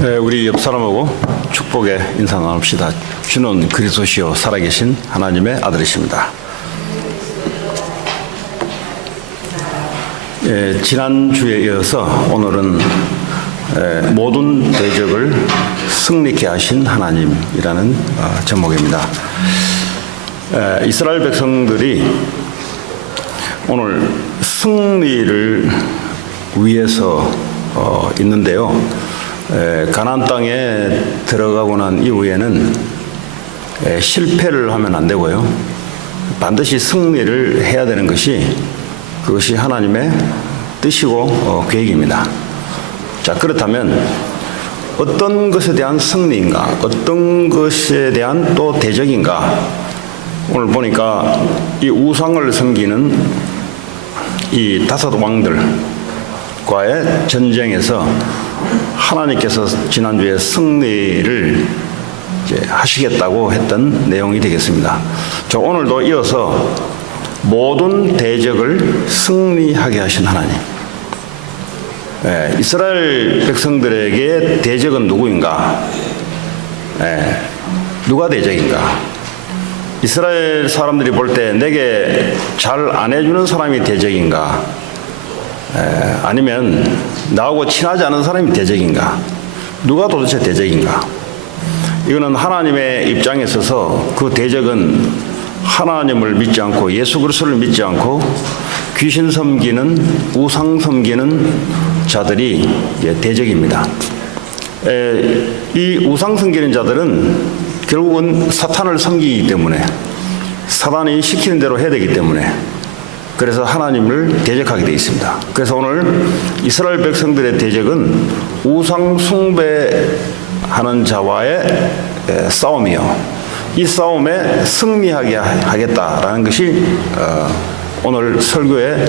우리 옆 사람하고 축복의 인사 나눕시다. 주는 그리스도시요 살아계신 하나님의 아들이십니다. 지난주에 이어서 오늘은 모든 대적을 승리케 하신 하나님이라는 제목입니다. 이스라엘 백성들이 오늘 승리를 위해서 있는데요. 가나안 땅에 들어가고 난 이후에는 실패를 하면 안 되고요. 반드시 승리를 해야 되는 그것이 하나님의 뜻이고 계획입니다. 자, 그렇다면 어떤 것에 대한 승리인가, 어떤 것에 대한 또 대적인가. 오늘 보니까 이 우상을 섬기는 이 5 왕들과의 전쟁에서 하나님께서 지난주에 승리를 하시겠다고 했던 내용이 되겠습니다. 자, 오늘도 이어서 모든 대적을 승리하게 하신 하나님. 이스라엘 백성들에게 대적은 누구인가? 누가 대적인가? 이스라엘 사람들이 볼 때 내게 잘 안 해주는 사람이 대적인가? 아니면 나하고 친하지 않은 사람이 대적인가? 누가 도대체 대적인가? 이거는 하나님의 입장에 있어서 그 대적은 하나님을 믿지 않고 예수 그리스도를 믿지 않고 귀신 섬기는 우상 섬기는 자들이 대적입니다. 이 우상 섬기는 자들은 결국은 사탄을 섬기기 때문에 사탄이 시키는 대로 해야 되기 때문에 그래서 하나님을 대적하게 되어 있습니다. 그래서 오늘 이스라엘 백성들의 대적은 우상 숭배하는 자와의 싸움이요. 이 싸움에 승리하게 하겠다라는 것이 오늘 설교의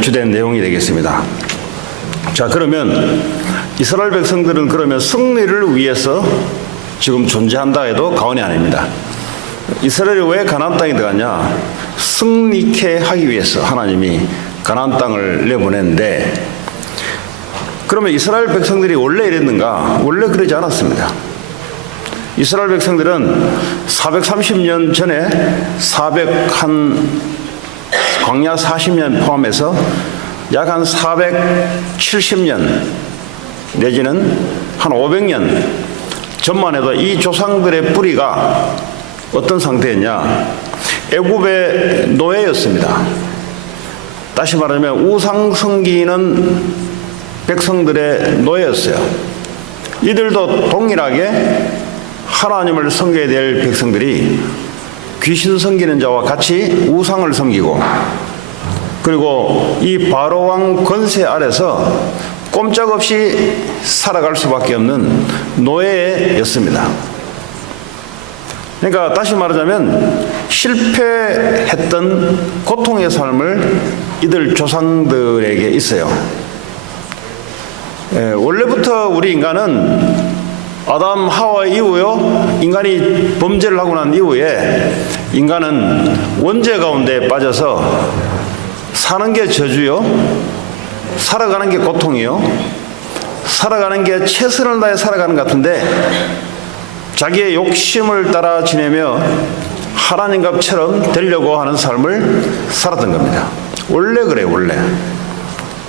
주된 내용이 되겠습니다. 자, 그러면 이스라엘 백성들은 그러면 승리를 위해서 지금 존재한다 해도 과언이 아닙니다. 이스라엘이 왜 가나안 땅에 들어갔냐? 승리케 하기 위해서 하나님이 가나안 땅을 내보냈는데, 그러면 이스라엘 백성들이 원래 이랬는가? 원래 그러지 않았습니다. 이스라엘 백성들은 430년 전에 광야 40년 포함해서 약 한 470년 내지는 한 500년 전만 해도 이 조상들의 뿌리가 어떤 상태였냐? 애굽의 노예였습니다. 다시 말하면 우상 섬기는 백성들의 노예였어요. 이들도 동일하게 하나님을 섬겨야 될 백성들이 귀신 섬기는 자와 같이 우상을 섬기고, 그리고 이 바로 왕 권세 아래서 꼼짝없이 살아갈 수밖에 없는 노예였습니다. 그러니까 다시 말하자면 실패했던 고통의 삶을 이들 조상들에게 있어요. 원래부터 우리 인간은 아담 하와 이후요, 인간이 범죄를 하고 난 이후에 인간은 원죄 가운데 빠져서 사는 게 저주요, 살아가는 게 고통이요, 살아가는 게 최선을 다해 살아가는 것 같은데 자기의 욕심을 따라 지내며 하나님같처럼 되려고 하는 삶을 살았던 겁니다. 원래 그래요, 원래.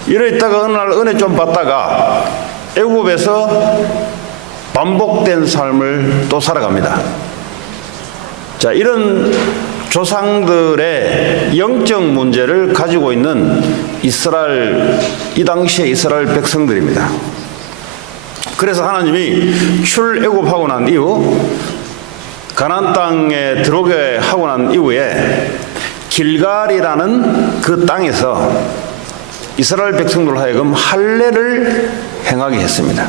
이래 있다가 어느 날 은혜 좀 받다가 애굽에서 반복된 삶을 또 살아갑니다. 자, 이런 조상들의 영적 문제를 가지고 있는 이 당시의 이스라엘 백성들입니다. 그래서 하나님이 출애굽하고 난 이후 가나안 땅에 들어오게 하고 난 이후에 길갈이라는 그 땅에서 이스라엘 백성들 하여금 할례를 행하게 했습니다.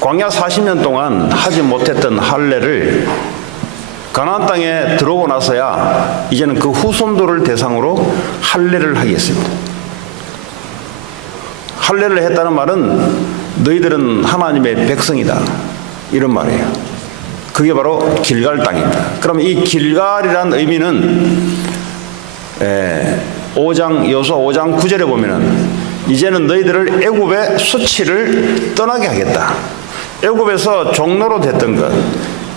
광야 40년 동안 하지 못했던 할례를 가나안 땅에 들어오고 나서야 이제는 그 후손들을 대상으로 할례를 하게 했습니다. 할례를 했다는 말은 너희들은 하나님의 백성이다, 이런 말이에요. 그게 바로 길갈 땅입니다. 그럼 이 길갈이라는 의미는 여호수아 5장 9절에 보면은 이제는 너희들을 애굽의 수치를 떠나게 하겠다. 애굽에서 종로로 됐던 것,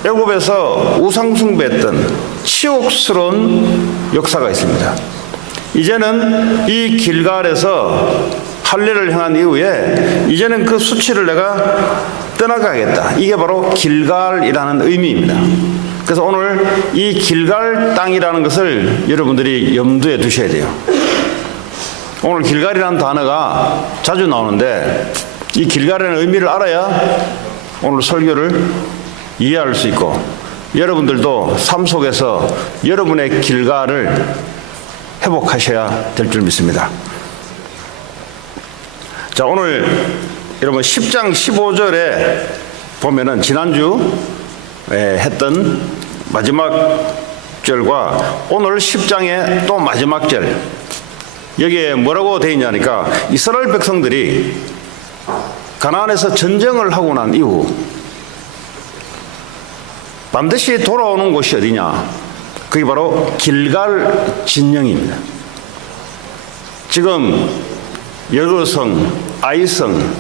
애굽에서 우상숭배했던 치욕스러운 역사가 있습니다. 이제는 이 길갈에서 할례를 행한 이후에 이제는 그 수치를 내가 떠나가겠다. 이게 바로 길갈이라는 의미입니다. 그래서 오늘 이 길갈 땅이라는 것을 여러분들이 염두에 두셔야 돼요. 오늘 길갈이라는 단어가 자주 나오는데 이 길갈이라는 의미를 알아야 오늘 설교를 이해할 수 있고 여러분들도 삶 속에서 여러분의 길갈을 회복하셔야 될 줄 믿습니다. 자, 오늘 여러분 10장 15절에 보면은 지난주 했던 마지막 절과 오늘 10장의 또 마지막 절, 여기에 뭐라고 되어 있냐니까 이스라엘 백성들이 가나안에서 전쟁을 하고 난 이후 반드시 돌아오는 곳이 어디냐? 그게 바로 길갈 진영입니다. 지금 여로성, 아이성,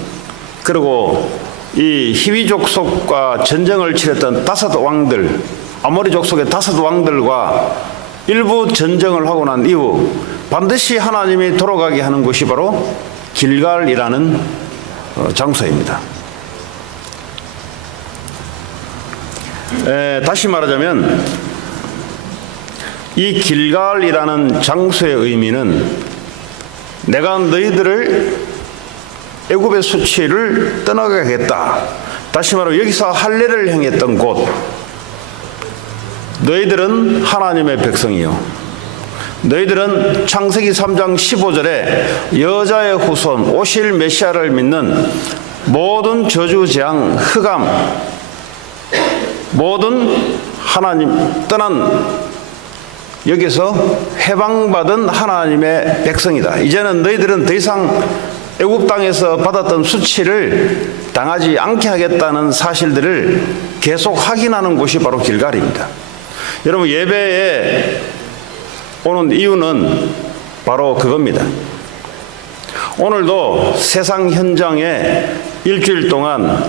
그리고 이 히위 족속과 전쟁을 치렀던 다섯 왕들, 아모리 족속의 다섯 왕들과 일부 전쟁을 하고 난 이후 반드시 하나님이 돌아가게 하는 곳이 바로 길갈이라는 장소입니다. 다시 말하자면 이 길갈이라는 장소의 의미는 내가 너희들을 애굽의 수치를 떠나가겠다. 다시 말하면 여기서 할례를 행했던 곳, 너희들은 하나님의 백성이요, 너희들은 창세기 3장 15절에 여자의 후손 오실 메시아를 믿는 모든 저주, 재앙, 흑암, 모든 하나님 떠난 여기서 해방받은 하나님의 백성이다. 이제는 너희들은 더 이상 애굽 땅에서 받았던 수치를 당하지 않게 하겠다는 사실들을 계속 확인하는 곳이 바로 길갈입니다. 여러분, 예배에 오는 이유는 바로 그겁니다. 오늘도 세상 현장에 일주일 동안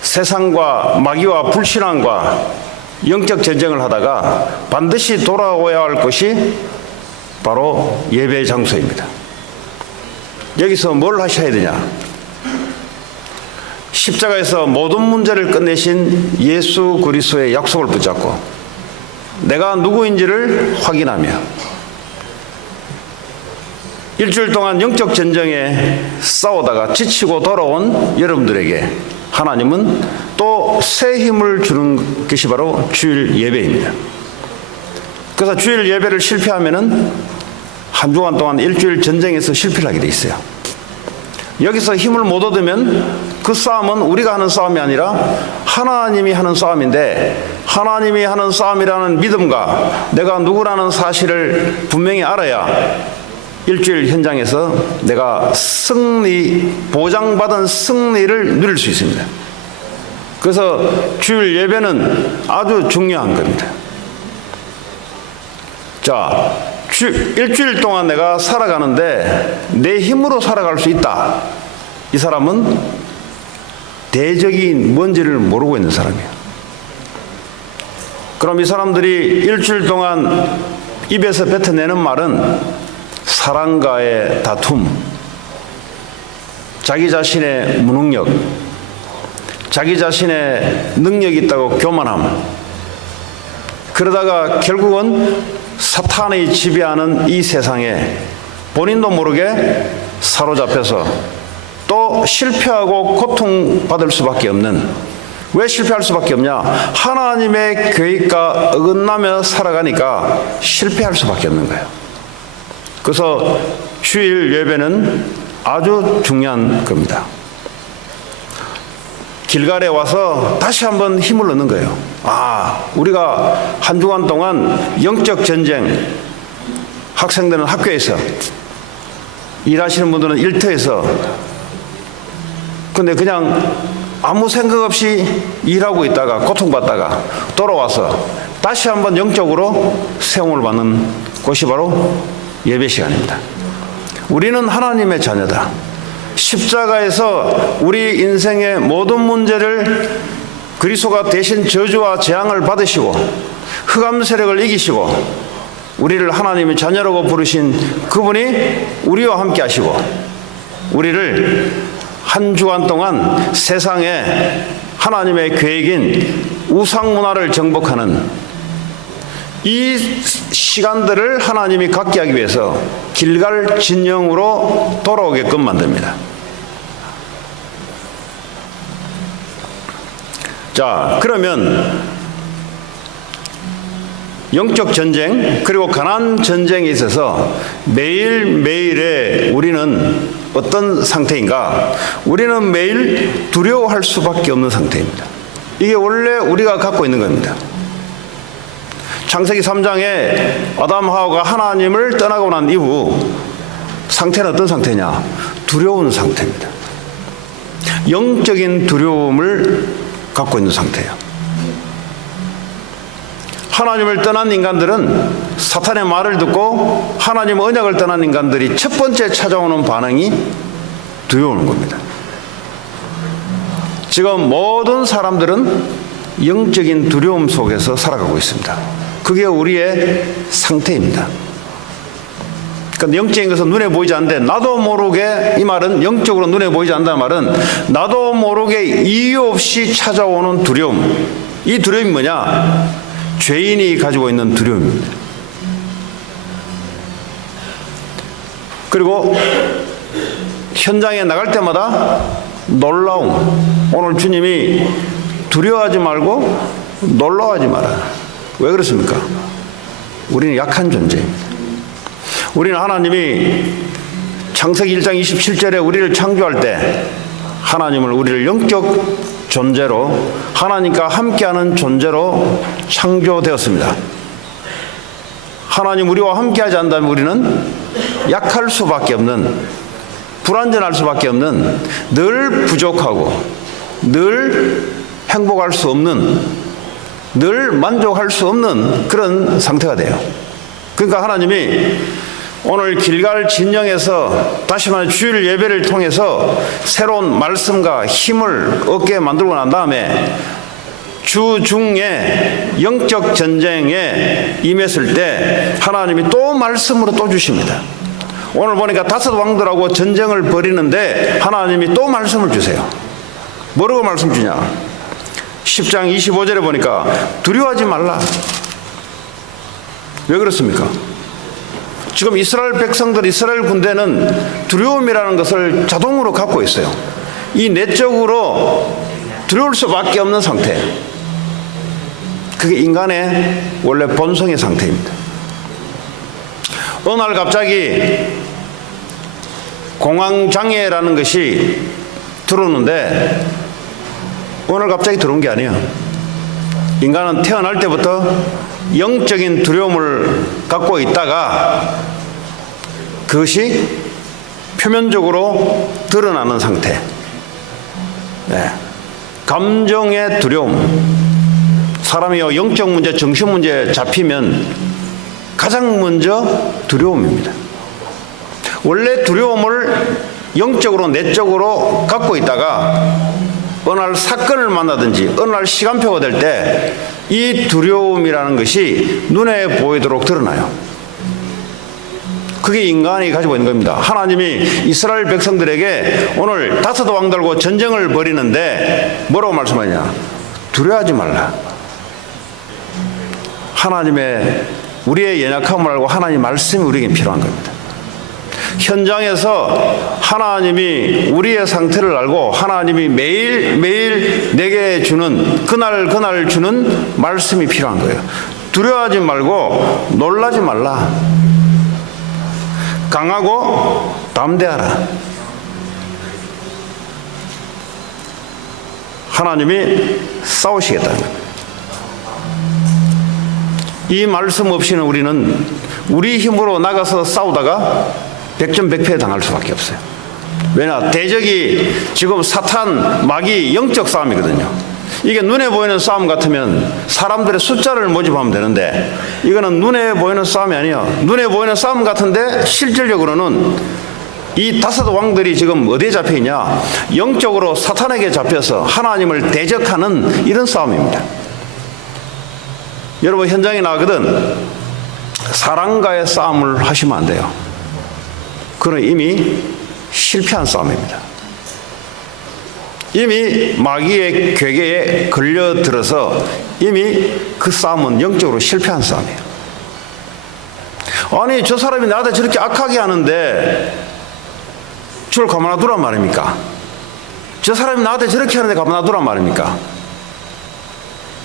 세상과 마귀와 불신앙과 영적 전쟁을 하다가 반드시 돌아오야 할 것이 바로 예배 장소입니다. 여기서 뭘 하셔야 되냐? 십자가에서 모든 문제를 끝내신 예수 그리스도의 약속을 붙잡고 내가 누구인지를 확인하며 일주일 동안 영적 전쟁에 싸우다가 지치고 돌아온 여러분들에게 하나님은 또 새 힘을 주는 것이 바로 주일 예배입니다. 그래서 주일 예배를 실패하면은 한 주간 동안 일주일 전쟁에서 실패를 하게 돼 있어요. 여기서 힘을 못 얻으면 그 싸움은 우리가 하는 싸움이 아니라 하나님이 하는 싸움인데, 하나님이 하는 싸움이라는 믿음과 내가 누구라는 사실을 분명히 알아야 일주일 현장에서 내가 보장받은 승리를 누릴 수 있습니다. 그래서 주일 예배는 아주 중요한 겁니다. 자, 일주일 동안 내가 살아가는데 내 힘으로 살아갈 수 있다. 이 사람은 대적이 뭔지를 모르고 있는 사람이에요. 그럼 이 사람들이 일주일 동안 입에서 뱉어내는 말은 사랑과의 다툼, 자기 자신의 무능력, 자기 자신의 능력이 있다고 교만함, 그러다가 결국은 사탄이 지배하는 이 세상에 본인도 모르게 사로잡혀서 또 실패하고 고통받을 수밖에 없는, 왜 실패할 수밖에 없냐? 하나님의 계획과 어긋나며 살아가니까 실패할 수밖에 없는 거예요. 그래서 주일 예배는 아주 중요한 겁니다. 길갈에 와서 다시 한번 힘을 얻는 거예요. 우리가 한 주간 동안 영적 전쟁, 학생들은 학교에서, 일하시는 분들은 일터에서, 근데 그냥 아무 생각 없이 일하고 있다가 고통받다가 돌아와서 다시 한번 영적으로 세움을 받는 곳이 바로 예배 시간입니다. 우리는 하나님의 자녀다. 십자가에서 우리 인생의 모든 문제를 그리스도가 대신 저주와 재앙을 받으시고 흑암 세력을 이기시고 우리를 하나님의 자녀라고 부르신 그분이 우리와 함께 하시고 우리를 한 주간 동안 세상에 하나님의 계획인 우상 문화를 정복하는 이 시간들을 하나님이 갖게 하기 위해서 길갈 진영으로 돌아오게끔 만듭니다. 자, 그러면 영적 전쟁 그리고 가난 전쟁에 있어서 매일매일의 우리는 어떤 상태인가? 우리는 매일 두려워할 수밖에 없는 상태입니다. 이게 원래 우리가 갖고 있는 겁니다. 창세기 3장에 아담 하와가 하나님을 떠나고 난 이후 상태는 어떤 상태냐? 두려운 상태입니다. 영적인 두려움을 갖고 있는 상태예요. 하나님을 떠난 인간들은 사탄의 말을 듣고 하나님의 언약을 떠난 인간들이 첫 번째 찾아오는 반응이 두려우는 겁니다. 지금 모든 사람들은 영적인 두려움 속에서 살아가고 있습니다. 그게 우리의 상태입니다. 그러니까 영적인 것은 눈에 보이지 않는데 나도 모르게, 이 말은 영적으로 눈에 보이지 않는다는 말은 나도 모르게 이유 없이 찾아오는 두려움. 이 두려움이 뭐냐? 죄인이 가지고 있는 두려움입니다. 그리고 현장에 나갈 때마다 놀라움. 오늘 주님이 두려워하지 말고 놀라워하지 마라. 왜 그렇습니까? 우리는 약한 존재입니다. 우리는 하나님이 창세기 1장 27절에 우리를 창조할 때 하나님을 우리를 영적 존재로 하나님과 함께하는 존재로 창조되었습니다. 하나님 우리와 함께하지 않다면 우리는 약할 수밖에 없는, 불완전할 수밖에 없는, 늘 부족하고 늘 행복할 수 없는, 늘 만족할 수 없는 그런 상태가 돼요. 그러니까 하나님이 오늘 길갈 진영에서 다시 말해 주일 예배를 통해서 새로운 말씀과 힘을 얻게 만들고 난 다음에 주 중에 영적 전쟁에 임했을 때 하나님이 또 말씀으로 또 주십니다. 오늘 보니까 5 왕들하고 전쟁을 벌이는데 하나님이 또 말씀을 주세요. 뭐라고 말씀 주냐? 10장 25절에 보니까 두려워하지 말라. 왜 그렇습니까? 지금 이스라엘 백성들, 이스라엘 군대는 두려움이라는 것을 자동으로 갖고 있어요. 이 내적으로 두려울 수밖에 없는 상태. 그게 인간의 원래 본성의 상태입니다. 어느 날 갑자기 공황장애라는 것이 들어오는데 오늘 갑자기 들어온 게 아니에요. 인간은 태어날 때부터 영적인 두려움을 갖고 있다가 그것이 표면적으로 드러나는 상태. 네. 감정의 두려움. 사람이 영적 문제, 정신 문제에 잡히면 가장 먼저 두려움입니다. 원래 두려움을 영적으로 내적으로 갖고 있다가 어느 날 사건을 만나든지 어느 날 시간표가 될 때 이 두려움이라는 것이 눈에 보이도록 드러나요. 그게 인간이 가지고 있는 겁니다. 하나님이 이스라엘 백성들에게 오늘 5 왕들과 전쟁을 벌이는데 뭐라고 말씀하냐? 두려워하지 말라. 하나님의 우리의 연약함을 알고 하나님 말씀이 우리에게 필요한 겁니다. 현장에서 하나님이 우리의 상태를 알고 하나님이 매일매일 내게 주는 그날 주는 말씀이 필요한 거예요. 두려워하지 말고 놀라지 말라. 강하고 담대하라. 하나님이 싸우시겠다는 겁니다. 이 말씀 없이는 우리는 우리 힘으로 나가서 싸우다가 백전백패 당할 수밖에 없어요. 왜냐? 대적이 지금 사탄, 마귀 영적 싸움이거든요. 이게 눈에 보이는 싸움 같으면 사람들의 숫자를 모집하면 되는데 이거는 눈에 보이는 싸움이 아니에요. 눈에 보이는 싸움 같은데 실질적으로는 이 다섯 왕들이 지금 어디에 잡혀 있냐? 영적으로 사탄에게 잡혀서 하나님을 대적하는 이런 싸움입니다. 여러분, 현장에 나가거든 사람과의 싸움을 하시면 안 돼요. 그건 이미 실패한 싸움입니다. 이미 마귀의 괴계에 걸려들어서 이미 그 싸움은 영적으로 실패한 싸움이에요. 아니, 저 사람이 나한테 저렇게 악하게 하는데 저를 가만히 두란 말입니까? 저 사람이 나한테 저렇게 하는데 가만히 두란 말입니까?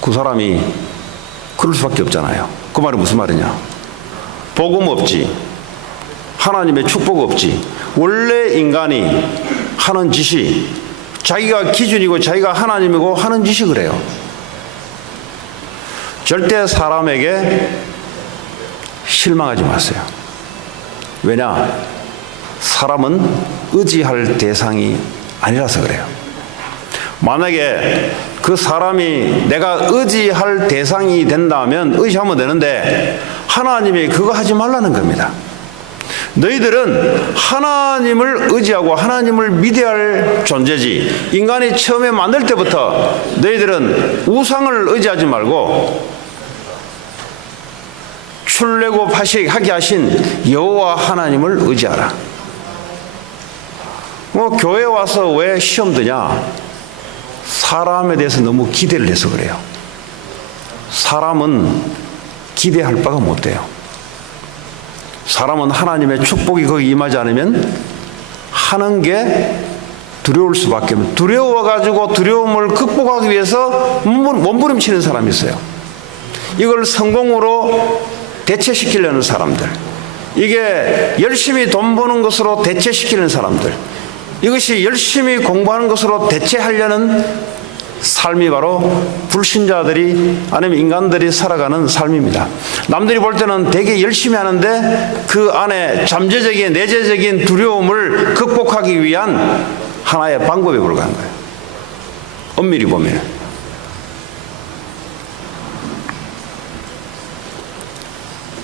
그 사람이 그럴 수밖에 없잖아요. 그 말은 무슨 말이냐? 복음 없지, 하나님의 축복 없지. 원래 인간이 하는 짓이 자기가 기준이고 자기가 하나님이고 하는 짓이 그래요. 절대 사람에게 실망하지 마세요. 왜냐? 사람은 의지할 대상이 아니라서 그래요. 만약에 그 사람이 내가 의지할 대상이 된다면 의지하면 되는데 하나님이 그거 하지 말라는 겁니다. 너희들은 하나님을 의지하고 하나님을 믿어야 할 존재지. 인간이 처음에 만들 때부터 너희들은 우상을 의지하지 말고 출애굽 하게 하신 여호와 하나님을 의지하라. 교회 와서 왜 시험 드냐? 사람에 대해서 너무 기대를 해서 그래요. 사람은 기대할 바가 못 돼요. 사람은 하나님의 축복이 거기 임하지 않으면 하는 게 두려울 수밖에 없어요. 두려워가지고 두려움을 극복하기 위해서 몸부림치는 사람이 있어요. 이걸 성공으로 대체시키려는 사람들, 이게 열심히 돈 버는 것으로 대체시키는 사람들, 이것이 열심히 공부하는 것으로 대체하려는 삶이 바로 불신자들이 아니면 인간들이 살아가는 삶입니다. 남들이 볼 때는 되게 열심히 하는데 그 안에 잠재적인 내재적인 두려움을 극복하기 위한 하나의 방법에 불과한 거예요. 엄밀히 보면.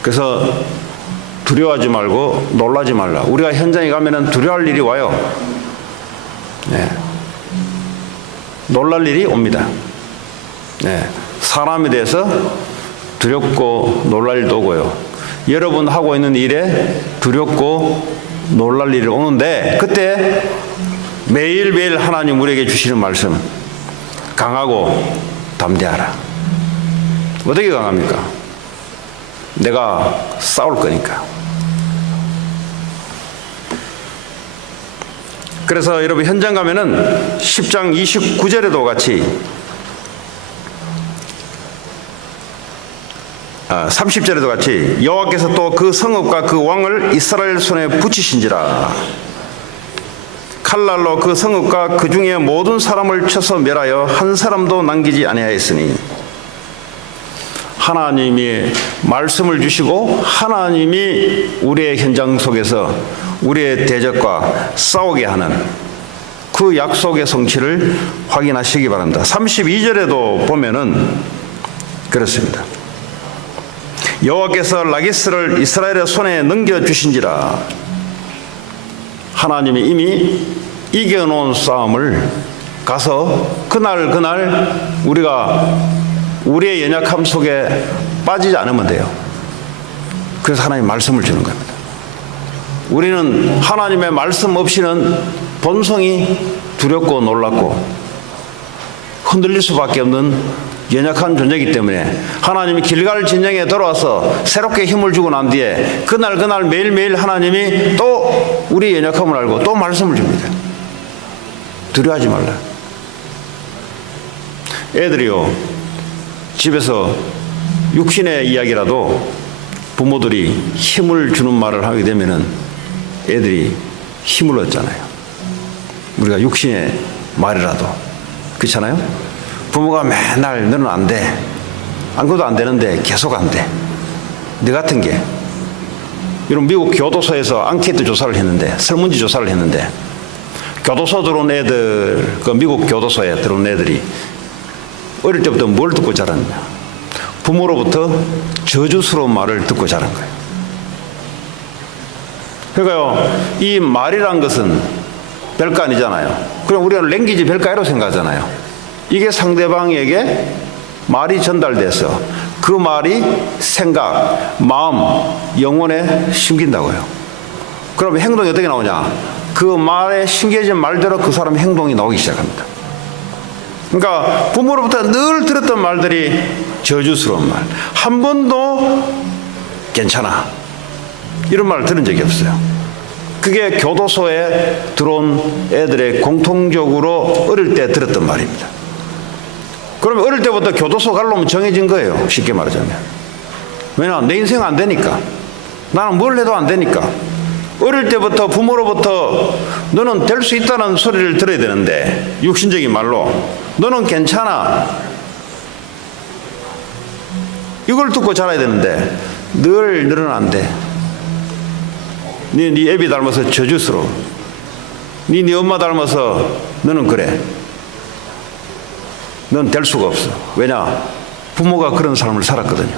그래서 두려워하지 말고 놀라지 말라. 우리가 현장에 가면은 두려워할 일이 와요. 네. 놀랄 일이 옵니다. 네. 사람에 대해서 두렵고 놀랄 일도 오고요. 여러분 하고 있는 일에 두렵고 놀랄 일이 오는데 그때 매일매일 하나님 우리에게 주시는 말씀, 강하고 담대하라. 어떻게 강합니까? 내가 싸울 거니까. 그래서 여러분 현장 가면은 10장 29절에도 같이 30절에도 같이 여호와께서 또 그 성읍과 그 왕을 이스라엘 손에 붙이신지라. 칼날로 그 성읍과 그 중에 모든 사람을 쳐서 멸하여 한 사람도 남기지 아니하였으니. 하나님이 말씀을 주시고 하나님이 우리의 현장 속에서 우리의 대적과 싸우게 하는 그 약속의 성취를 확인하시기 바랍니다. 32절에도 보면은 그렇습니다. 여호와께서 라기스를 이스라엘의 손에 넘겨주신지라. 하나님이 이미 이겨놓은 싸움을 가서 그날 우리가 우리의 연약함 속에 빠지지 않으면 돼요. 그래서 하나님 말씀을 주는 겁니다. 우리는 하나님의 말씀 없이는 본성이 두렵고 놀랍고 흔들릴 수밖에 없는 연약한 존재이기 때문에 하나님이 길갈 진영에 돌아와서 새롭게 힘을 주고 난 뒤에 그날 매일매일 하나님이 또 우리의 연약함을 알고 또 말씀을 줍니다. 두려워하지 말라. 애들이요, 집에서 육신의 이야기라도 부모들이 힘을 주는 말을 하게 되면은 애들이 힘을 얻잖아요. 우리가 육신의 말이라도. 그렇잖아요? 부모가 맨날 너는 안 돼. 안 그래도 안 되는데 계속 안 돼. 너 같은 게. 이런 미국 교도소에서 앙케이트 조사를 했는데, 설문지 조사를 했는데, 교도소 들어온 애들, 그 미국 교도소에 들어온 애들이 어릴 때부터 뭘 듣고 자랐냐? 부모로부터 저주스러운 말을 듣고 자란 거예요. 그러니까요, 이 말이란 것은 별거 아니잖아요. 그럼 우리가 랭귀지 별거로 생각하잖아요. 이게 상대방에게 말이 전달돼서 그 말이 생각, 마음, 영혼에 심긴다고요. 그럼 행동이 어떻게 나오냐? 그 말에 심겨진 말대로 그 사람의 행동이 나오기 시작합니다. 그러니까 부모로부터 늘 들었던 말들이 저주스러운 말, 한 번도 괜찮아 이런 말을 들은 적이 없어요. 그게 교도소에 들어온 애들의 공통적으로 어릴 때 들었던 말입니다. 그러면 어릴 때부터 교도소 가려면 정해진 거예요. 쉽게 말하자면. 왜냐? 내 인생 안 되니까. 나는 뭘 해도 안 되니까. 어릴 때부터 부모로부터 너는 될 수 있다는 소리를 들어야 되는데, 육신적인 말로 너는 괜찮아 이걸 듣고 자라야 되는데 늘 너는 안 돼. 네 애비 닮아서 저주스러워. 네 엄마 닮아서 너는 그래. 넌 될 수가 없어. 왜냐? 부모가 그런 삶을 살았거든요.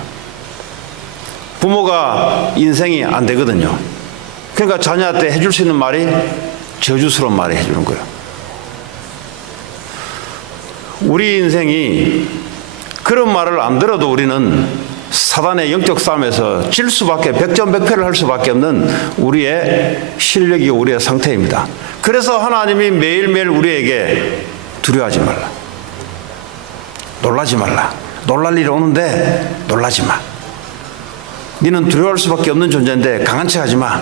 부모가 인생이 안 되거든요. 그러니까 자녀한테 해줄 수 있는 말이 저주스러운 말이 해주는 거예요. 우리 인생이 그런 말을 안 들어도 우리는 사단의 영적 싸움에서 질 수밖에, 백전백패를 할 수밖에 없는 우리의 실력이고 우리의 상태입니다. 그래서 하나님이 매일매일 우리에게 두려워하지 말라, 놀라지 말라, 놀랄 일이 오는데 놀라지 마. 너는 두려워할 수밖에 없는 존재인데 강한 척 하지 마.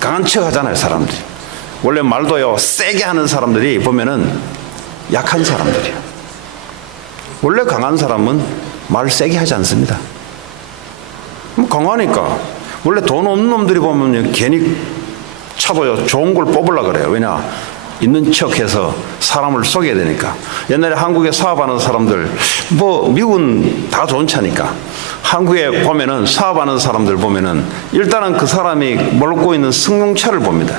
강한 척 하잖아요, 사람들이. 원래 말도요, 세게 하는 사람들이 보면은 약한 사람들이에요. 원래 강한 사람은 말 세게 하지 않습니다. 강하니까. 원래 돈 없는 놈들이 보면 괜히 차도요, 좋은 걸 뽑으려고 그래요. 왜냐? 있는 척해서 사람을 속여야 되니까. 옛날에 한국에 사업하는 사람들, 미국은 다 좋은 차니까. 한국에 보면은 사업하는 사람들 보면은 일단은 그 사람이 몰고 있는 승용차를 봅니다.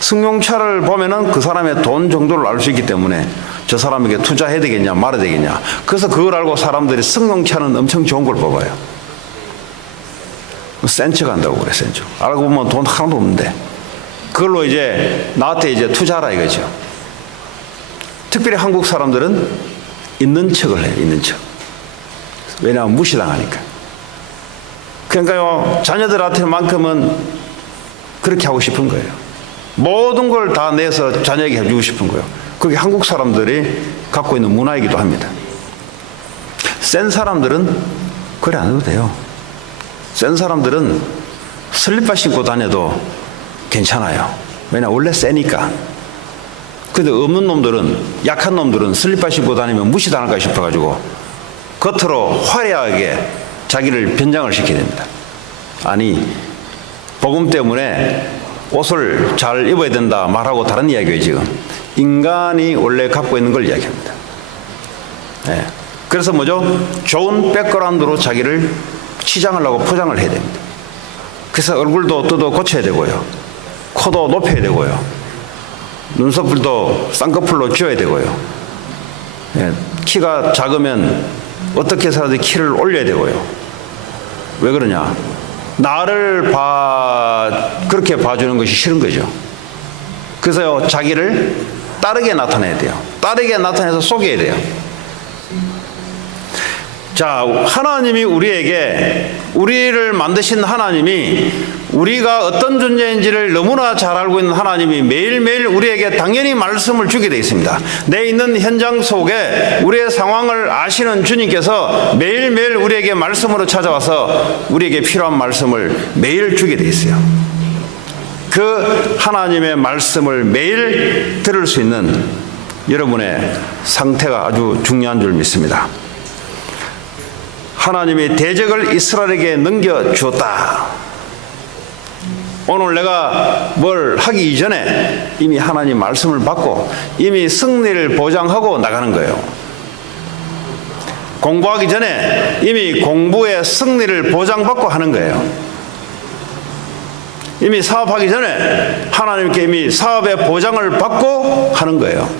승용차를 보면은 그 사람의 돈 정도를 알 수 있기 때문에 저 사람에게 투자해야 되겠냐 말아야 되겠냐. 그래서 그걸 알고 사람들이 승용차는 엄청 좋은 걸 뽑아요. 센 척 한다고 그래, 센 척. 알고 보면 돈 하나도 없는데 그걸로 이제 나한테 이제 투자하라 이거죠. 특별히 한국 사람들은 있는 척을 해요, 있는 척. 왜냐하면 무시당하니까. 그러니까요, 자녀들한테만큼은 그렇게 하고 싶은 거예요. 모든 걸 다 내서 자녀에게 해주고 싶은 거예요. 그게 한국 사람들이 갖고 있는 문화이기도 합니다. 센 사람들은 그래 안 해도 돼요. 센 사람들은 슬리퍼 신고 다녀도 괜찮아요. 왜냐? 원래 세니까. 근데 없는 놈들은, 약한 놈들은 슬리퍼 신고 다니면 무시당할까 싶어가지고 겉으로 화려하게 자기를 변장을 시켜야 됩니다. 아니, 복음 때문에 옷을 잘 입어야 된다 말하고 다른 이야기예요. 지금 인간이 원래 갖고 있는 걸 이야기합니다. 네. 그래서 뭐죠? 좋은 백그라운드로 자기를 치장을 하고 포장을 해야 됩니다. 그래서 얼굴도 뜯어 고쳐야 되고요, 코도 높여야 되고요, 눈썹을도 쌍꺼풀로 쥐어야 되고요, 네. 키가 작으면 어떻게 해서라도 키를 올려야 되고요. 왜 그러냐? 나를 그렇게 봐주는 것이 싫은 거죠. 그래서 자기를 다르게 나타내야 돼요. 다르게 나타내서 속여야 돼요. 자, 하나님이 우리를 만드신 하나님이 우리가 어떤 존재인지를 너무나 잘 알고 있는 하나님이 매일매일 우리에게 당연히 말씀을 주게 되어 있습니다. 내 있는 현장 속에 우리의 상황을 아시는 주님께서 매일매일 우리에게 말씀으로 찾아와서 우리에게 필요한 말씀을 매일 주게 되어 있어요. 그 하나님의 말씀을 매일 들을 수 있는 여러분의 상태가 아주 중요한 줄 믿습니다. 하나님이 대적을 이스라엘에게 넘겨주었다. 오늘 내가 뭘 하기 이전에 이미 하나님 말씀을 받고 이미 승리를 보장하고 나가는 거예요. 공부하기 전에 이미 공부의 승리를 보장받고 하는 거예요. 이미 사업하기 전에 하나님께 이미 사업의 보장을 받고 하는 거예요.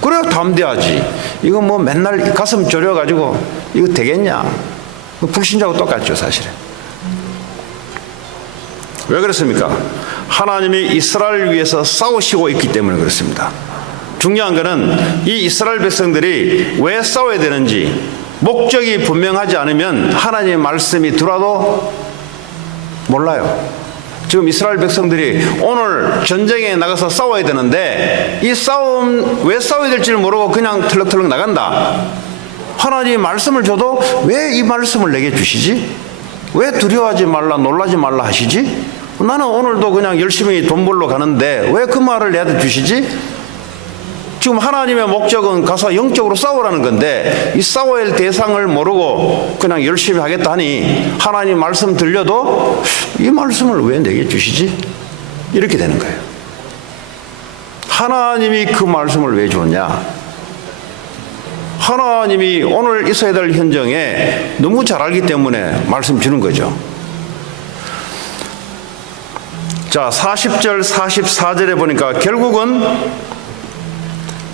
그래야 담대하지. 이거 뭐 맨날 가슴 졸여가지고 이거 되겠냐? 불신자하고 똑같죠, 사실은. 왜 그렇습니까? 하나님이 이스라엘을 위해서 싸우시고 있기 때문에 그렇습니다. 중요한 것은 이 이스라엘 백성들이 왜 싸워야 되는지 목적이 분명하지 않으면 하나님의 말씀이 들어와도 몰라요. 지금 이스라엘 백성들이 오늘 전쟁에 나가서 싸워야 되는데 이 싸움 왜 싸워야 될지를 모르고 그냥 털럭털럭 나간다. 하나님이 말씀을 줘도 왜 이 말씀을 내게 주시지? 왜 두려워하지 말라 놀라지 말라 하시지? 나는 오늘도 그냥 열심히 돈 벌러 가는데 왜 그 말을 내한테 주시지? 지금 하나님의 목적은 가서 영적으로 싸우라는 건데 이 싸워야 할 대상을 모르고 그냥 열심히 하겠다 하니 하나님 말씀 들려도 이 말씀을 왜 내게 주시지? 이렇게 되는 거예요. 하나님이 그 말씀을 왜 주었냐? 하나님이 오늘 있어야 될 현장에 너무 잘 알기 때문에 말씀 주는 거죠. 자, 40절 44절에 보니까 결국은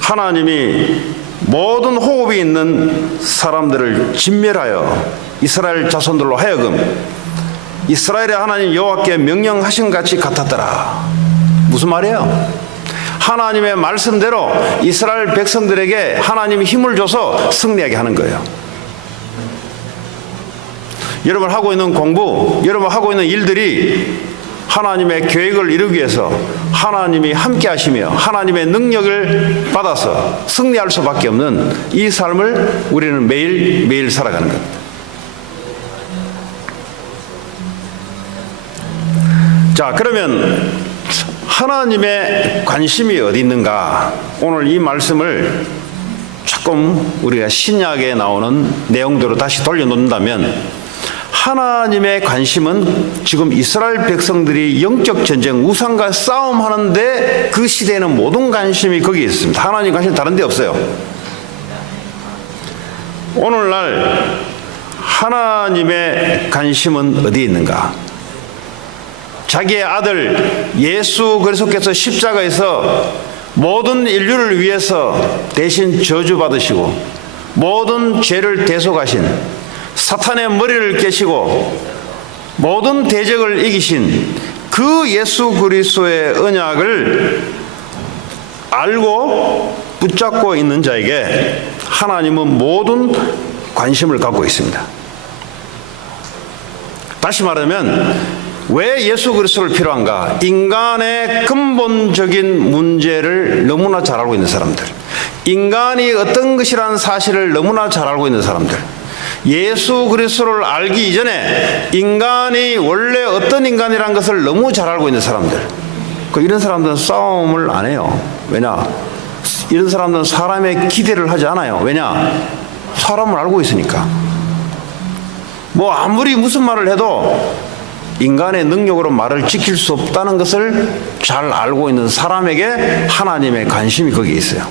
하나님이 모든 호흡이 있는 사람들을 진멸하여 이스라엘 자손들로 하여금 이스라엘의 하나님 여호와께 명령하신 같이 같았더라. 무슨 말이에요? 하나님의 말씀대로 이스라엘 백성들에게 하나님이 힘을 줘서 승리하게 하는 거예요. 여러분 하고 있는 공부, 여러분 하고 있는 일들이 하나님의 계획을 이루기 위해서 하나님이 함께 하시며 하나님의 능력을 받아서 승리할 수밖에 없는 이 삶을 우리는 매일매일 살아가는 겁니다. 자, 그러면 하나님의 관심이 어디 있는가? 오늘 이 말씀을 조금 우리가 신약에 나오는 내용대로 다시 돌려놓는다면 하나님의 관심은 지금 이스라엘 백성들이 영적 전쟁, 우상과 싸움하는데 그 시대에는 모든 관심이 거기에 있습니다. 하나님 관심 다른 데 없어요. 오늘날 하나님의 관심은 어디에 있는가? 자기의 아들 예수 그리스도께서 십자가에서 모든 인류를 위해서 대신 저주받으시고 모든 죄를 대속하신 사탄의 머리를 깨시고 모든 대적을 이기신 그 예수 그리스도의 언약을 알고 붙잡고 있는 자에게 하나님은 모든 관심을 갖고 있습니다. 다시 말하면 왜 예수 그리스도를 필요한가? 인간의 근본적인 문제를 너무나 잘 알고 있는 사람들, 인간이 어떤 것이라는 사실을 너무나 잘 알고 있는 사람들, 예수 그리스도를 알기 이전에 인간이 원래 어떤 인간이라는 것을 너무 잘 알고 있는 사람들, 이런 사람들은 싸움을 안 해요. 왜냐? 이런 사람들은 사람의 기대를 하지 않아요. 왜냐? 사람을 알고 있으니까. 뭐 아무리 무슨 말을 해도 인간의 능력으로 말을 지킬 수 없다는 것을 잘 알고 있는 사람에게 하나님의 관심이 거기에 있어요.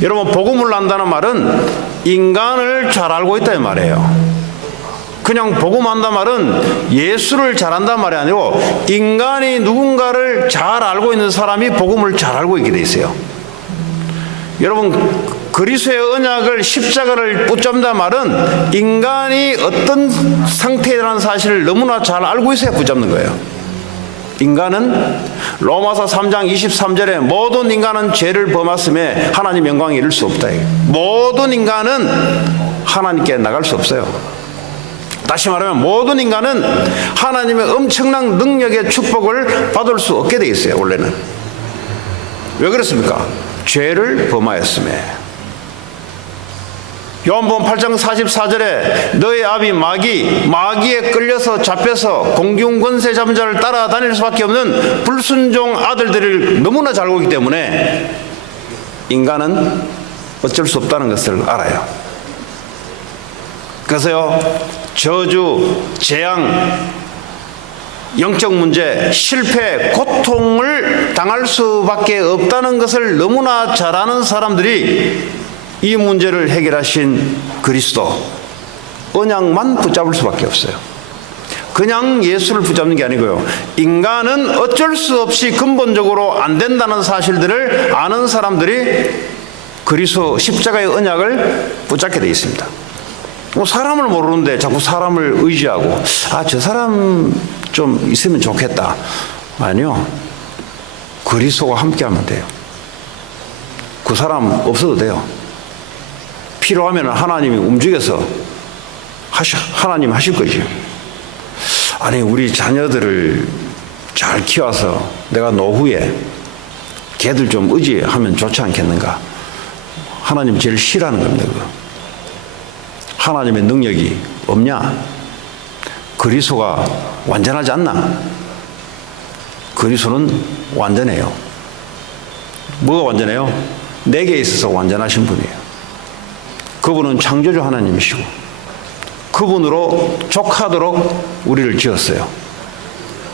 여러분, 복음을 안다는 말은 인간을 잘 알고 있다 이 말이에요. 그냥 복음한다 말은 예수를 잘 안단 말이 아니고 인간이 누군가를 잘 알고 있는 사람이 복음을 잘 알고 있게 돼 있어요. 여러분, 그리스도의 언약을 십자가를 붙잡는다 말은 인간이 어떤 상태라는 사실을 너무나 잘 알고 있어야 붙잡는 거예요. 인간은 로마서 3장 23절에 모든 인간은 죄를 범했음에 하나님 영광에 이를 수 없다. 모든 인간은 하나님께 나갈 수 없어요. 다시 말하면 모든 인간은 하나님의 엄청난 능력의 축복을 받을 수 없게 돼 있어요. 원래는. 왜 그렇습니까? 죄를 범하였음에. 요한복음 8장 44절에 너의 아비 마귀에 끌려서 잡혀서 공중 권세 잡은 자를 따라다닐 수밖에 없는 불순종 아들들을 너무나 잘 알고 있기 때문에 인간은 어쩔 수 없다는 것을 알아요. 그래서요, 저주, 재앙, 영적 문제, 실패, 고통을 당할 수밖에 없다는 것을 너무나 잘 아는 사람들이 이 문제를 해결하신 그리스도 언약만 붙잡을 수밖에 없어요. 그냥 예수를 붙잡는 게 아니고요, 인간은 어쩔 수 없이 근본적으로 안 된다는 사실들을 아는 사람들이 그리스도 십자가의 언약을 붙잡게 되어 있습니다. 뭐 사람을 모르는데 자꾸 사람을 의지하고 저 사람 좀 있으면 좋겠다. 아니요. 그리스도와 함께하면 돼요. 그 사람 없어도 돼요. 필요하면 하나님이 움직여서 하나님 하실 거죠. 아니 우리 자녀들을 잘 키워서 내가 노후에 걔들 좀 의지하면 좋지 않겠는가. 하나님 제일 싫어하는 겁니다. 그거. 하나님의 능력이 없냐? 그리스도가 완전하지 않나? 그리스도는 완전해요. 뭐가 완전해요? 내게 있어서 완전하신 분이에요. 그분은 창조주 하나님이시고 그분으로 족하도록 우리를 지었어요.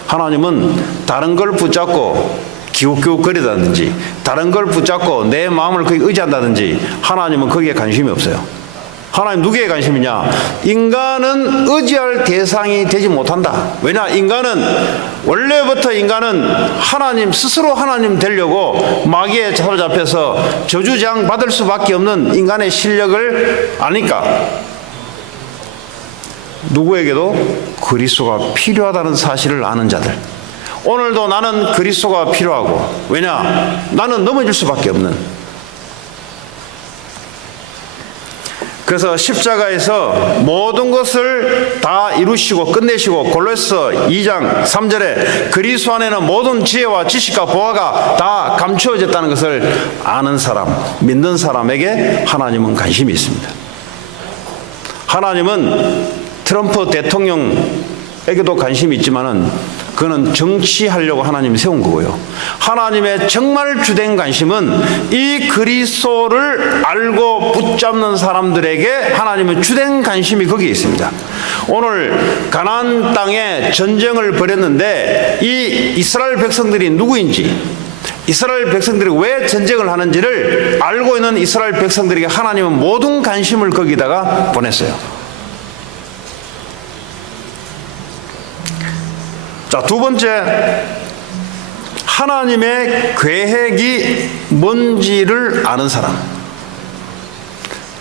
하나님은 다른 걸 붙잡고 기웃기웃거리다든지 다른 걸 붙잡고 내 마음을 거기에 의지한다든지 하나님은 거기에 관심이 없어요. 하나님 누구에 관심이냐? 인간은 의지할 대상이 되지 못한다. 왜냐? 원래부터 인간은 하나님 스스로 하나님 되려고 마귀에 사로잡혀서 저주장 받을 수밖에 없는 인간의 실력을 아니까 누구에게도 그리스도가 필요하다는 사실을 아는 자들. 오늘도 나는 그리스도가 필요하고, 왜냐? 나는 넘어질 수밖에 없는. 그래서 십자가에서 모든 것을 다 이루시고 끝내시고 골로새 2장 3절에 그리스도 안에는 모든 지혜와 지식과 보화가 다 감추어졌다는 것을 아는 사람, 믿는 사람에게 하나님은 관심이 있습니다. 하나님은 트럼프 대통령에게도 관심이 있지만은 그거는 정치하려고 하나님이 세운 거고요. 하나님의 정말 주된 관심은 이 그리스도를 알고 붙잡는 사람들에게 하나님의 주된 관심이 거기에 있습니다. 오늘 가나안 땅에 전쟁을 벌였는데 이 이스라엘 백성들이 누구인지, 이스라엘 백성들이 왜 전쟁을 하는지를 알고 있는 이스라엘 백성들에게 하나님은 모든 관심을 거기다가 보냈어요. 자, 두 번째, 하나님의 계획이 뭔지를 아는 사람.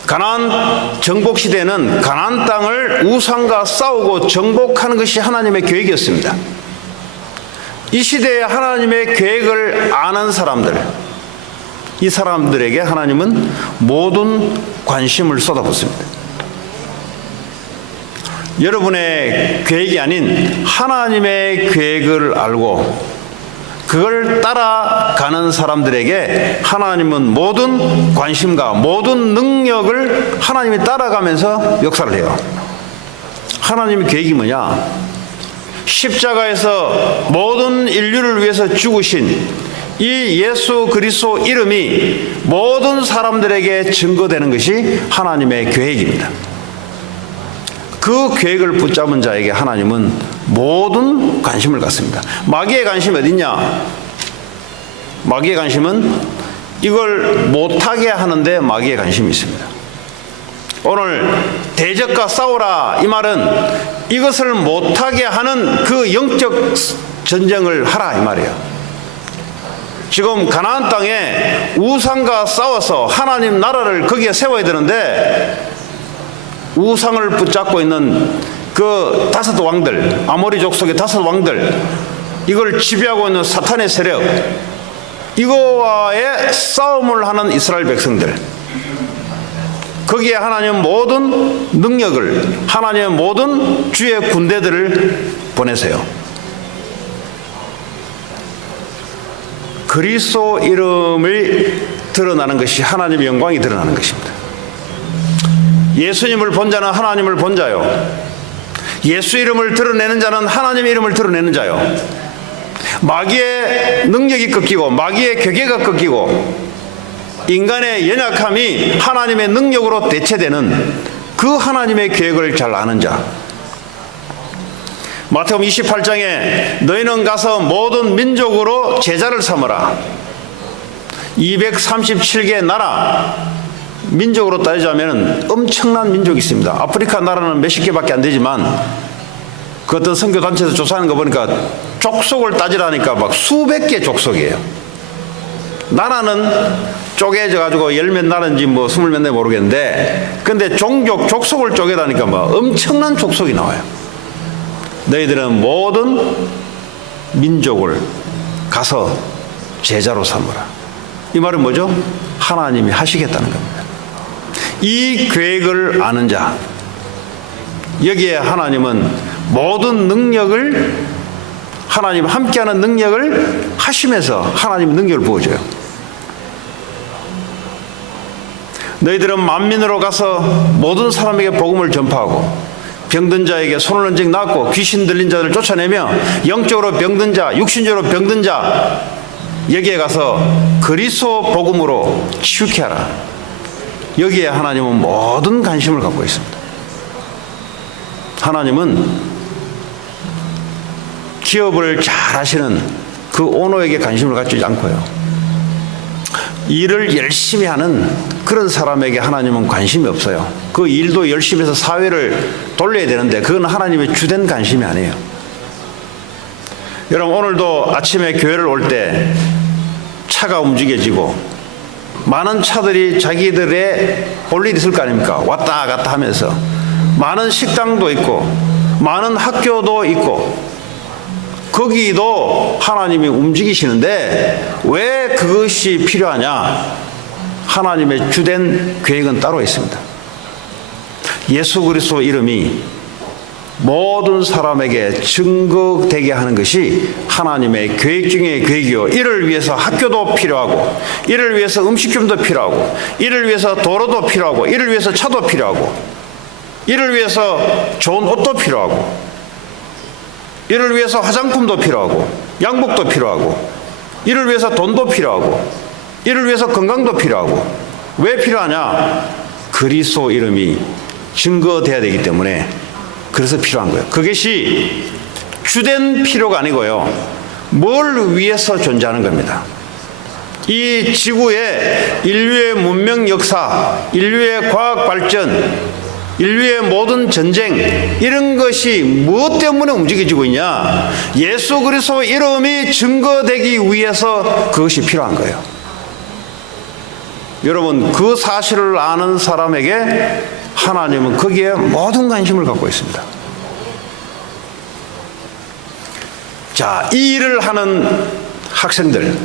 가나안 정복 시대는 가나안 땅을 우상과 싸우고 정복하는 것이 하나님의 계획이었습니다. 이 시대에 하나님의 계획을 아는 사람들, 이 사람들에게 하나님은 모든 관심을 쏟아붓습니다. 여러분의 계획이 아닌 하나님의 계획을 알고 그걸 따라가는 사람들에게 하나님은 모든 관심과 모든 능력을 하나님이 따라가면서 역사를 해요. 하나님의 계획이 뭐냐? 십자가에서 모든 인류를 위해서 죽으신 이 예수 그리스도 이름이 모든 사람들에게 증거되는 것이 하나님의 계획입니다. 그 계획을 붙잡은 자에게 하나님은 모든 관심을 갖습니다. 마귀의 관심이 어딨냐? 마귀의 관심은 이걸 못하게 하는데 마귀의 관심이 있습니다. 오늘 대적과 싸우라 이 말은 이것을 못하게 하는 그 영적 전쟁을 하라 이 말이에요. 지금 가나안 땅에 우상과 싸워서 하나님 나라를 거기에 세워야 되는데 우상을 붙잡고 있는 그 5 왕들, 아모리 족속의 5 왕들, 이걸 지배하고 있는 사탄의 세력, 이거와의 싸움을 하는 이스라엘 백성들, 거기에 하나님은 모든 능력을, 하나님의 모든 주의 군대들을 보내세요. 그리스도 이름을 드러나는 것이 하나님의 영광이 드러나는 것입니다. 예수님을 본 자는 하나님을 본 자요, 예수 이름을 드러내는 자는 하나님의 이름을 드러내는 자요. 마귀의 능력이 꺾이고 마귀의 괴계가 꺾이고 인간의 연약함이 하나님의 능력으로 대체되는 그 하나님의 계획을 잘 아는 자. 마태복음 28장에 너희는 가서 모든 민족으로 제자를 삼으라. 237개 나라 민족으로 따지자면 엄청난 민족이 있습니다. 아프리카 나라는 몇십 개밖에 안 되지만 그 어떤 선교단체에서 조사하는 거 보니까 족속을 따지라니까 막 수백 개 족속이에요. 나라는 쪼개져 가지고 열몇 나라인지 뭐 스물 몇 나라 모르겠는데, 근데 종족 족속을 쪼개다니까 뭐 엄청난 족속이 나와요. 너희들은 모든 민족을 가서 제자로 삼으라. 이 말은 뭐죠? 하나님이 하시겠다는 겁니다. 이 계획을 아는 자, 여기에 하나님은 모든 능력을, 하나님 함께하는 능력을 하시면서 하나님의 능력을 부어줘요. 너희들은 만민으로 가서 모든 사람에게 복음을 전파하고 병든 자에게 손을 얹어 낫고 귀신 들린 자들을 쫓아내며 영적으로 병든 자, 육신적으로 병든 자, 여기에 가서 그리스도 복음으로 치유케 하라. 여기에 하나님은 모든 관심을 갖고 있습니다. 하나님은 기업을 잘 하시는 그 오너에게 관심을 갖지 않고요, 일을 열심히 하는 그런 사람에게 하나님은 관심이 없어요. 그 일도 열심히 해서 사회를 돌려야 되는데 그건 하나님의 주된 관심이 아니에요. 여러분, 오늘도 아침에 교회를 올 때 차가 움직여지고 많은 차들이 자기들의 볼 일이 있을 거 아닙니까? 왔다 갔다 하면서 많은 식당도 있고 많은 학교도 있고 거기도 하나님이 움직이시는데 왜 그것이 필요하냐? 하나님의 주된 계획은 따로 있습니다. 예수 그리스도 이름이 모든 사람에게 증거되게 하는 것이 하나님의 계획 중의 계획이요, 이를 위해서 학교도 필요하고, 이를 위해서 음식점도 필요하고, 이를 위해서 도로도 필요하고, 이를 위해서 차도 필요하고, 이를 위해서 좋은 옷도 필요하고, 이를 위해서 화장품도 필요하고, 양복도 필요하고, 이를 위해서 돈도 필요하고, 이를 위해서 건강도 필요하고. 왜 필요하냐? 그리스도 이름이 증거돼야 되기 때문에 그래서 필요한 거예요. 그것이 주된 필요가 아니고요, 뭘 위해서 존재하는 겁니다. 이 지구의 인류의 문명 역사, 인류의 과학 발전, 인류의 모든 전쟁, 이런 것이 무엇 때문에 움직여지고 있냐? 예수 그리스도 이름이 증거되기 위해서 그것이 필요한 거예요. 여러분, 그 사실을 아는 사람에게 하나님은 거기에 모든 관심을 갖고 있습니다. 자, 이 일을 하는 학생들,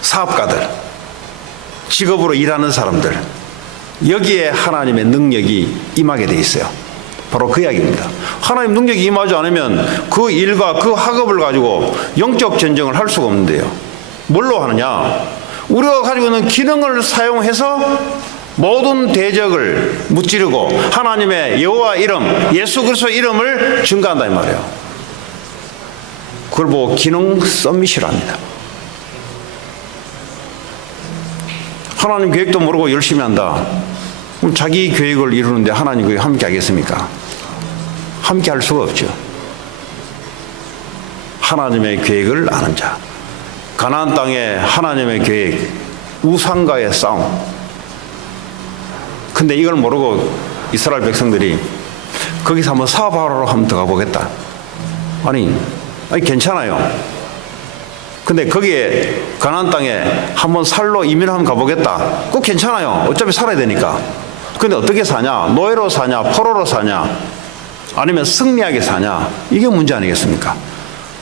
사업가들, 직업으로 일하는 사람들, 여기에 하나님의 능력이 임하게 돼 있어요. 바로 그 이야기입니다. 하나님 능력이 임하지 않으면 그 일과 그 학업을 가지고 영적 전쟁을 할 수가 없는데요. 뭘로 하느냐? 우리가 가지고 있는 기능을 사용해서 모든 대적을 무찌르고 하나님의 여호와 이름, 예수 그리스도 이름을 증거한다 이 말이에요. 그걸 보고 기능 서밋이랍니다. 하나님 계획도 모르고 열심히 한다. 그럼 자기 계획을 이루는데 하나님 계획 함께 하겠습니까? 함께 할 수가 없죠. 하나님의 계획을 아는 자, 가나안 땅에 하나님의 계획, 우상과의 싸움. 근데 이걸 모르고 이스라엘 백성들이 거기서 한번 사업하러 한번 더 가보겠다. 아니 괜찮아요. 근데 거기에 가나안 땅에 한번 살러 이민을 한번 가보겠다. 그거 괜찮아요. 어차피 살아야 되니까. 근데 어떻게 사냐? 노예로 사냐? 포로로 사냐? 아니면 승리하게 사냐? 이게 문제 아니겠습니까?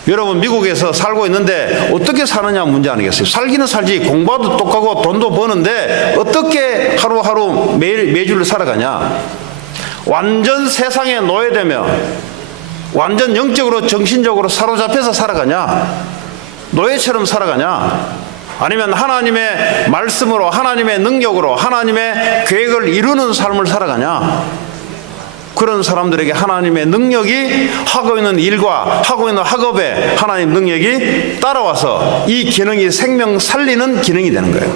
여러분, 미국에서 살고 있는데 어떻게 사느냐 문제 아니겠어요? 살기는 살지, 공부도 똑하고 돈도 버는데 어떻게 하루하루 매주를 살아가냐? 완전 세상에 노예되며 완전 영적으로 정신적으로 사로잡혀서 살아가냐? 노예처럼 살아가냐? 아니면 하나님의 말씀으로, 하나님의 능력으로, 하나님의 계획을 이루는 삶을 살아가냐? 그런 사람들에게 하나님의 능력이 하고 있는 일과 하고 있는 학업에 하나님 능력이 따라와서 이 기능이 생명 살리는 기능이 되는 거예요.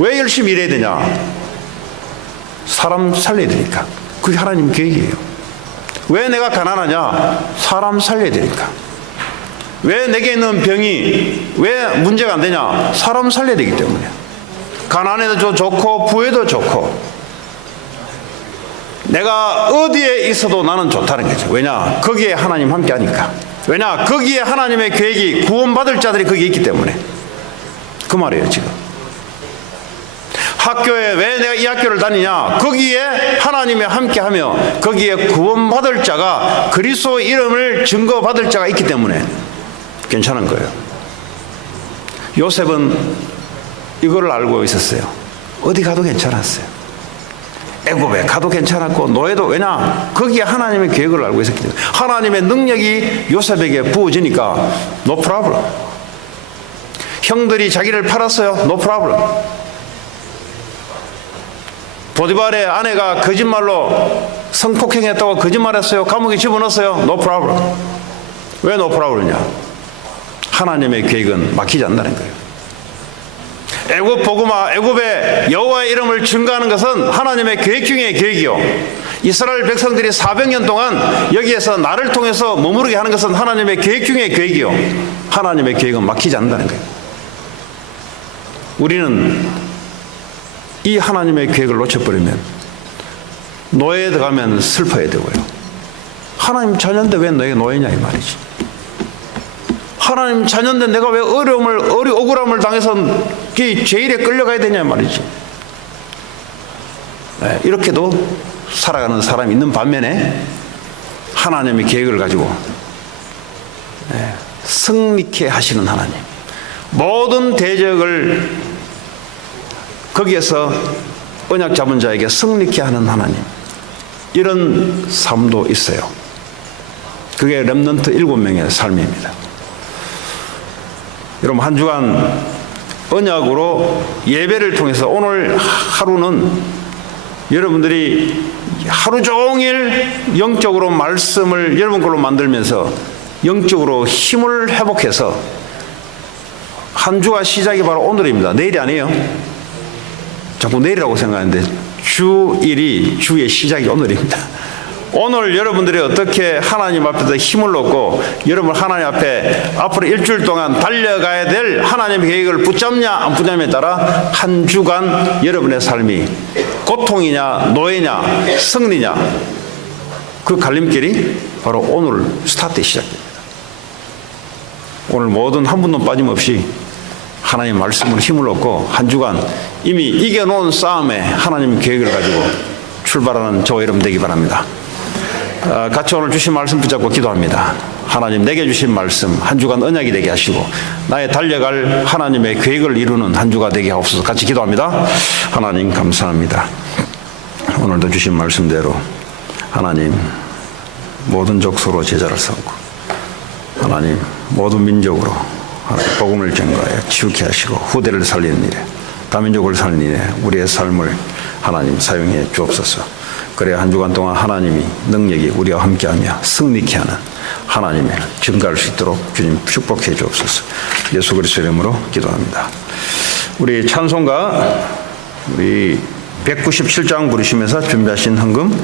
왜 열심히 일해야 되냐? 사람 살려야 되니까. 그게 하나님 계획이에요. 왜 내가 가난하냐? 사람 살려야 되니까. 왜 내게 있는 병이 왜 문제가 안 되냐? 사람 살려야 되기 때문에. 가난해도 좋고 부에도 좋고 내가 어디에 있어도 나는 좋다는 거죠. 왜냐? 거기에 하나님 함께 하니까. 왜냐? 거기에 하나님의 계획이, 구원받을 자들이 거기에 있기 때문에. 그 말이에요 지금. 학교에 왜 내가 이 학교를 다니냐? 거기에 하나님이 함께하며 거기에 구원받을 자가 그리스도 이름을 증거받을 자가 있기 때문에 괜찮은 거예요. 요셉은 이거를 알고 있었어요. 어디 가도 괜찮았어요. 애굽에 가도 괜찮았고 노예도, 왜냐? 거기에 하나님의 계획을 알고 있었기 때문에 하나님의 능력이 요셉에게 부어지니까 no problem. 형들이 자기를 팔았어요. no problem. 보디발의 아내가 거짓말로 성폭행했다고 거짓말했어요. 감옥에 집어넣었어요. no problem. 왜 no problem이냐? 하나님의 계획은 막히지 않는다는 거예요. 애굽 복음화, 애굽의 여호와의 이름을 증거하는 것은 하나님의 계획 중의 계획이요. 이스라엘 백성들이 400년 동안 여기에서 나를 통해서 머무르게 하는 것은 하나님의 계획 중의 계획이요. 하나님의 계획은 막히지 않는다는 거예요. 우리는 이 하나님의 계획을 놓쳐버리면 노예에 들어가면 슬퍼야 되고요. 하나님 자녀인데 왜 너에게 노예냐 이 말이지. 하나님 자녀인데 내가 왜 억울함을 당해서 제일에 끌려가야 되냐 말이지. 네, 이렇게도 살아가는 사람이 있는 반면에 하나님의 계획을 가지고 승리케 하시는 하나님, 모든 대적을 거기에서 언약 잡은 자에게 승리케 하는 하나님, 이런 삶도 있어요. 그게 렘넌트 7명의 삶입니다. 여러분, 한 주간 언약으로 예배를 통해서 오늘 하루는 여러분들이 하루 종일 영적으로 말씀을 여러분 걸로 만들면서 영적으로 힘을 회복해서 한 주가 시작이 바로 오늘입니다. 내일이 아니에요. 자꾸 내일이라고 생각하는데 주일이 주의 시작이 오늘입니다. 오늘 여러분들이 어떻게 하나님 앞에서 힘을 얻고 여러분 하나님 앞에 앞으로 일주일 동안 달려가야 될 하나님의 계획을 붙잡냐 안 붙잡냐에 따라 한 주간 여러분의 삶이 고통이냐 노예냐 승리냐, 그 갈림길이 바로 오늘 스타트 시작됩니다. 오늘 모든 한 분도 빠짐없이 하나님 말씀으로 힘을 얻고 한 주간 이미 이겨놓은 싸움에 하나님 계획을 가지고 출발하는 저와 여러분 되기 바랍니다. 같이 오늘 주신 말씀 붙잡고 기도합니다. 하나님, 내게 주신 말씀 한 주간 언약이 되게 하시고 나의 달려갈 하나님의 계획을 이루는 한 주가 되게 하옵소서. 같이 기도합니다. 하나님 감사합니다. 오늘도 주신 말씀대로 하나님 모든 족속으로 제자를 삼고 하나님 모든 민족으로 복음을 전가하여 치유케 하시고 후대를 살리는 일에, 다민족을 살리는 일에 우리의 삶을 하나님 사용해 주옵소서. 그래야 한 주간 동안 하나님이 능력이 우리와 함께하며 승리케 하는 하나님의 증가할 수 있도록 주님 축복해 주옵소서. 예수 그리스도 이름으로 기도합니다. 우리 찬송가 우리 197장 부르시면서 준비하신 헌금